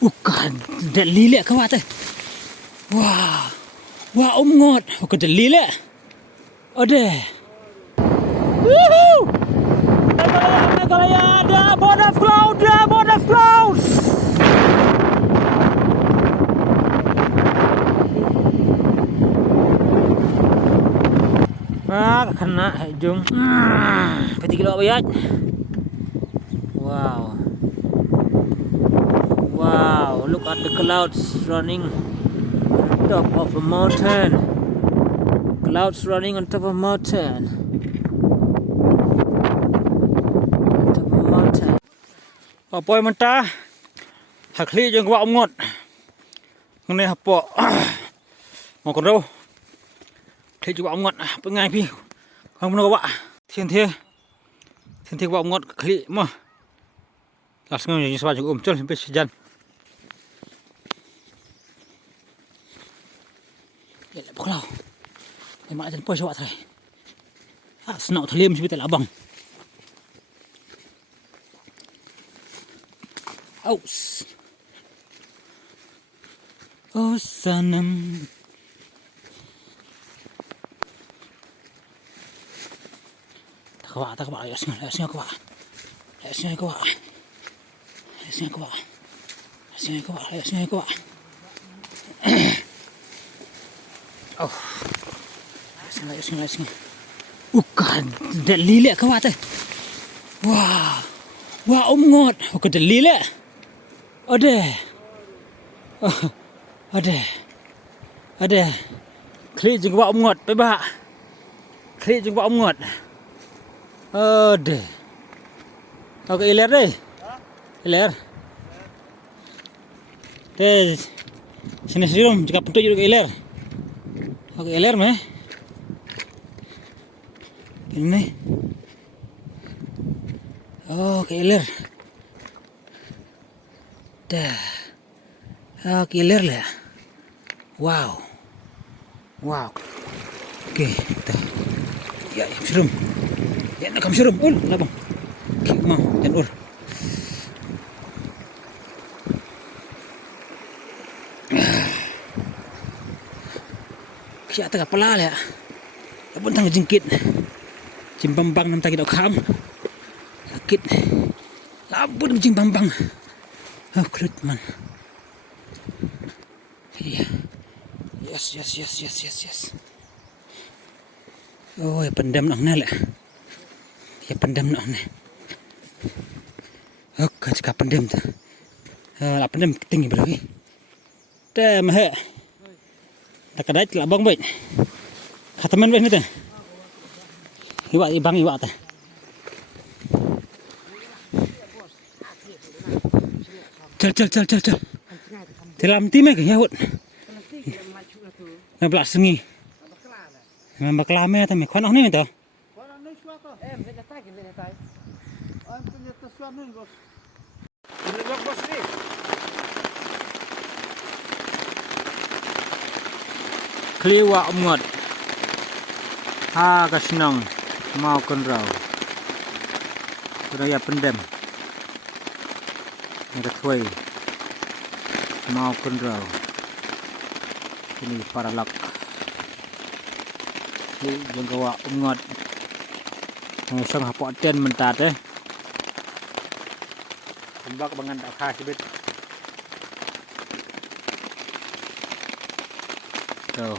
Bukan, dah lilik kau atas. Wah, wah ngot. Bukan dah lilik. Ada. Woohoo! Nagalaya, ada border cloud, ada border clouds. Kena jom. Peti kilo bayat. Wow. Wow, look at the clouds running on top of a mountain. Clouds running on top of a mountain. On top of a mountain. Apa yang mentah? Hakli jeung wa ngot. Ngene apa? Mau kon đâu? Thế chú bóng ngọt bên ngay phi không nó bạ thiên thế bóng ngọt khỉ mà là sao như sao chú chân bên chân để lại bóc lao để mãi chân bơi cho bạn thầy snow thầy liêm chứ biết là bằng sanam các bạn, let's go các bạn. Oh, let's go. Bukan, dah lilik các bạn ơi. Wow, wow ngot, bukan dah lilik. Ada. Klik jeung wa ngot, bye bye. Klik jeung wa ngot. Ada. Oke, iler deh. Iler. Teh, sini sirum jika bentuk juga iler. Oke, iler meh. Ini. Oke, iler. Dah. Oke, iler lah. Wow. Oke, kita. Ya, sirum. Ya nak kam sirum ul labang. Mau dan ul. Kia tak pala le. Labon tang jingkit. Jimbambang nam tak dok kham. Sakit. Labon jimbambang. Klut man. Iya. Yes. Oh, ya pendam nang nala. Ya pendam nak ni. Oke, cakap pendam tu. Lah pendam tinggi berlagi. Dah mah. Tak ada celak bang baik. Khataman baik ni tu. Iwa tu. Cel. Dalam tim ke ya hut. Nak belas sengi. Memang kelame tu, mekwan ni tu. Em sẽ tay cái này tay. Em punya tesuan nih bos. Ini bos ni. Kliwa ngot. Ha ka senang mau kon rau. Raya pendem. Ada tuai. Mau kon rau. Ini para lak. Ini jenggawa ngot. Sang hapok ten mentat Tembak bangan tak khas sibit. So.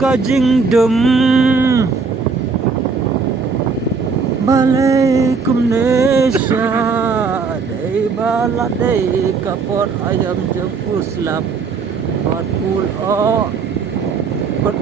Kajing dum Balai Kumnesha Day bala day kapot ayam jempus lap Pot pul o Pot